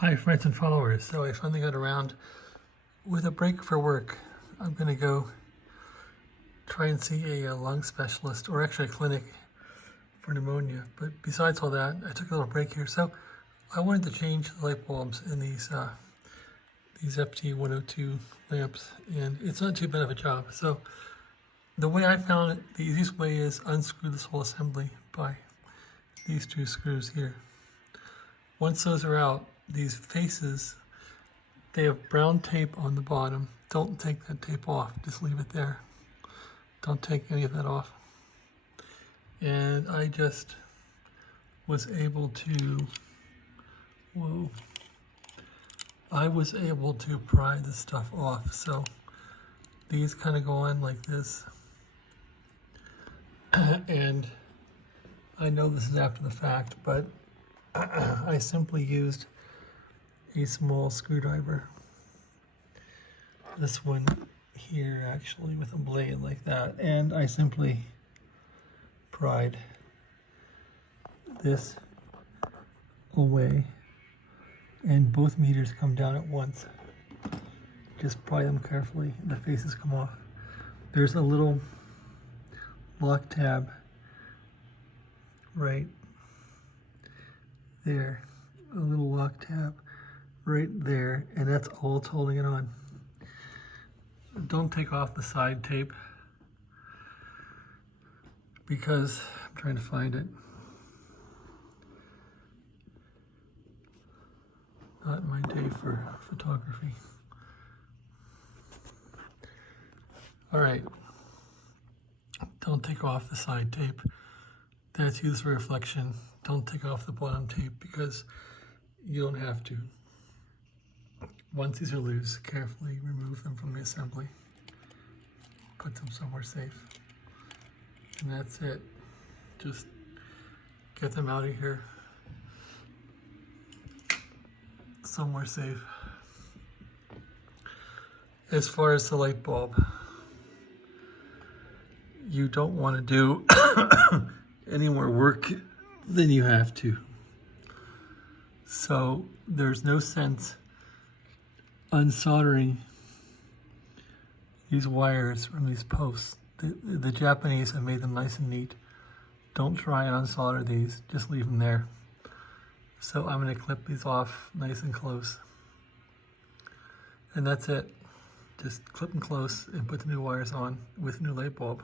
Hi friends and followers. So I finally got around with a break for work. I'm gonna go try and see a lung specialist, or actually a clinic for pneumonia. But besides all that, I took a little break here. So I wanted to change the light bulbs in these FT-102 lamps, and it's not too bad of a job. So the way I found it, the easiest way is unscrew this whole assembly by these two screws here. Once those are out, these faces, they have brown tape on the bottom. Don't take that tape off, just leave it there. Don't take any of that off. And I just was able to, I was able to pry this stuff off. So these kind of go on like this. And I know this is after the fact, but I simply used a small screwdriver. This one here actually with a blade like that. And I simply pried this away, and both meters come down at once. Just pry them carefully, the faces come off. There's a little lock tab right there, a little lock tab right there, and that's all it's holding it on. Don't take off the side tape, because I'm trying to find it. Not my day for photography. All right, don't take off the side tape. That's used for reflection. Don't take off the bottom tape because you don't have to. Once these are loose, carefully remove them from the assembly. Put them somewhere safe. And that's it. Just get them out of here. Somewhere safe. As far as the light bulb, you don't want to do any more work than you have to. So there's no sense unsoldering these wires from these posts. The Japanese have made them nice and neat. Don't try and unsolder these, just leave them there. So I'm going to clip these off nice and close. And that's it. Just clip them close and put the new wires on with a new light bulb.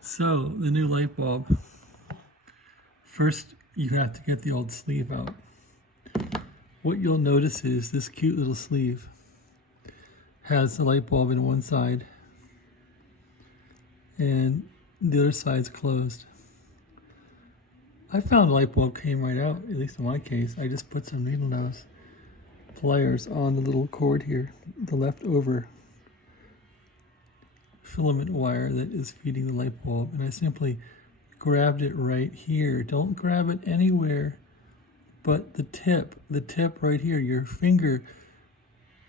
So the new light bulb, first you have to get the old sleeve out. What you'll notice is this cute little sleeve has the light bulb in one side and the other side's closed. I found the light bulb came right out, at least in my case. I just put some needle nose pliers on the little cord here, the leftover filament wire that is feeding the light bulb, and I simply grabbed it right here. Don't grab it anywhere but the tip right here. Your finger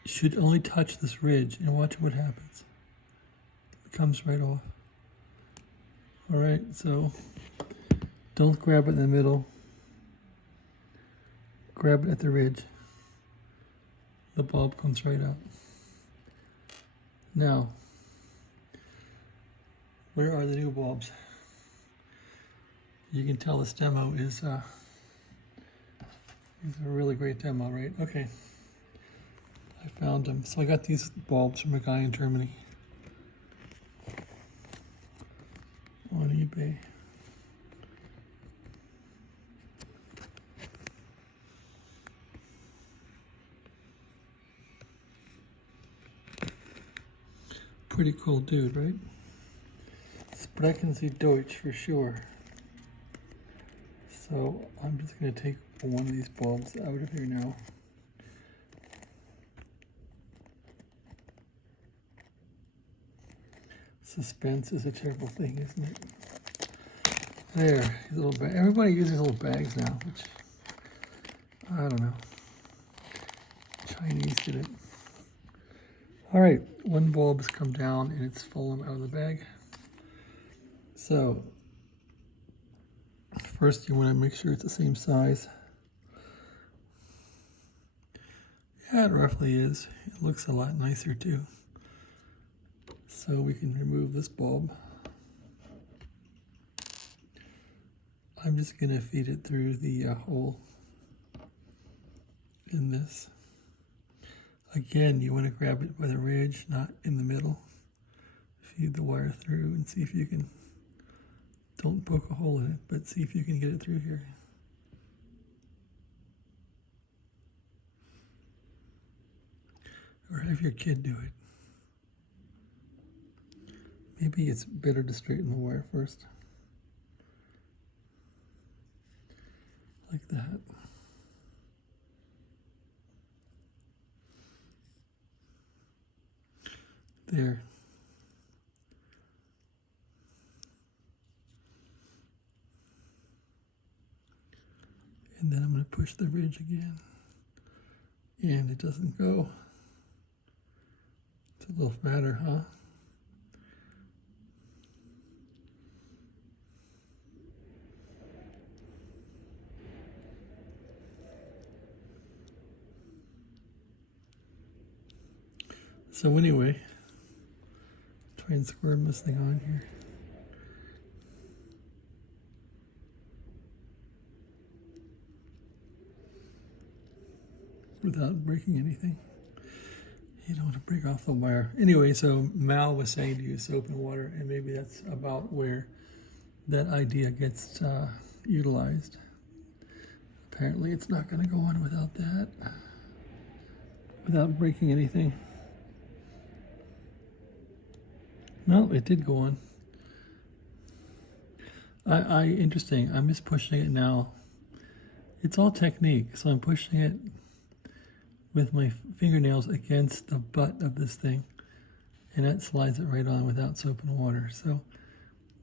should only touch this ridge, and watch what happens. It comes right off. All right, so don't grab it in the middle. Grab it at the ridge. The bulb comes right out. Now, where are the new bulbs? You can tell this demo is a really great demo, right? Okay, I found them. So I got these bulbs from a guy in Germany on eBay. Pretty cool dude, right? Sprechen Sie Deutsch for sure. So I'm just going to take one of these bulbs out of here now. Suspense is a terrible thing, isn't it? There, these little bags. Everybody uses little bags now, which I don't know. Chinese did it. All right, one bulb has come down and it's fallen out of the bag. So First, you want to make sure it's the same size. Yeah, it roughly is. It looks a lot nicer too. So we can remove this bulb. I'm just going to feed it through the hole in this. Again, you want to grab it by the ridge, not in the middle. Feed the wire through and see if you can, don't poke a hole in it, but see if you can get it through here. Or have your kid do it. Maybe it's better to straighten the wire first. Like that. There. And then I'm going to push the ridge again. And it doesn't go. It's a little fatter, huh? So anyway, try and squirm this thing on here. Without breaking anything. You don't want to break off the wire. Anyway, so Mal was saying to use soap and water, and maybe that's about where that idea gets utilized. Apparently it's not going to go on without that, without breaking anything. No, it did go on. Interesting. I'm just pushing it now. It's all technique, so I'm pushing it with my fingernails against the butt of this thing, and that slides it right on without soap and water. So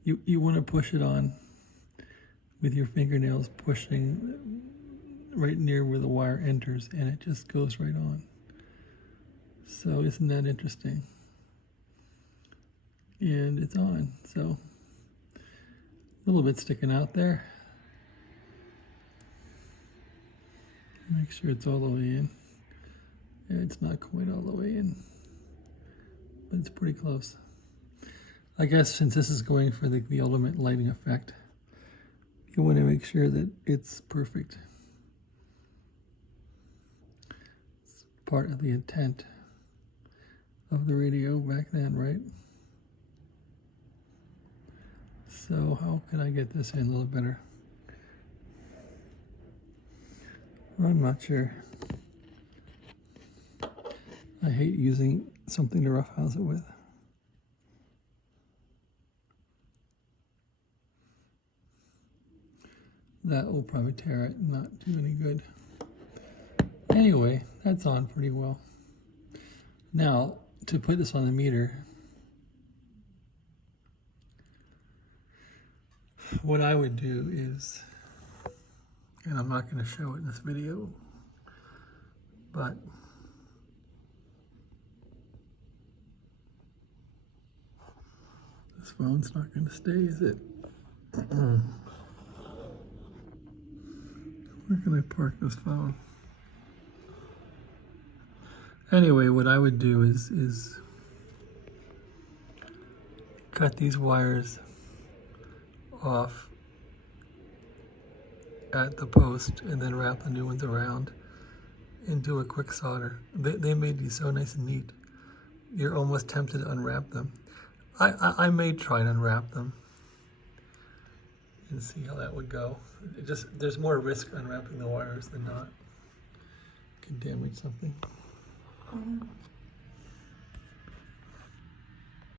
you want to push it on with your fingernails, pushing right near where the wire enters, and it just goes right on. So isn't that interesting? And it's on, so a little bit sticking out there. Make sure it's all the way in. Yeah, it's not quite all the way in, but it's pretty close. I guess since this is going for the ultimate lighting effect, you want to make sure that it's perfect. It's part of the intent of the radio back then, right? So how can I get this in a little better? I'm not sure. I hate using something to roughhouse it with. That will probably tear it and not do any good. Anyway, that's on pretty well. Now, to put this on the meter, what I would do is, and I'm not going to show it in this video, but this phone's not going to stay, is it? Where can I park this phone? Anyway, what I would do is cut these wires off at the post and then wrap the new ones around and do a quick solder. They made these so nice and neat. You're almost tempted to unwrap them. I may try and unwrap them and see how that would go. There's more risk unwrapping the wires than not. Could damage something.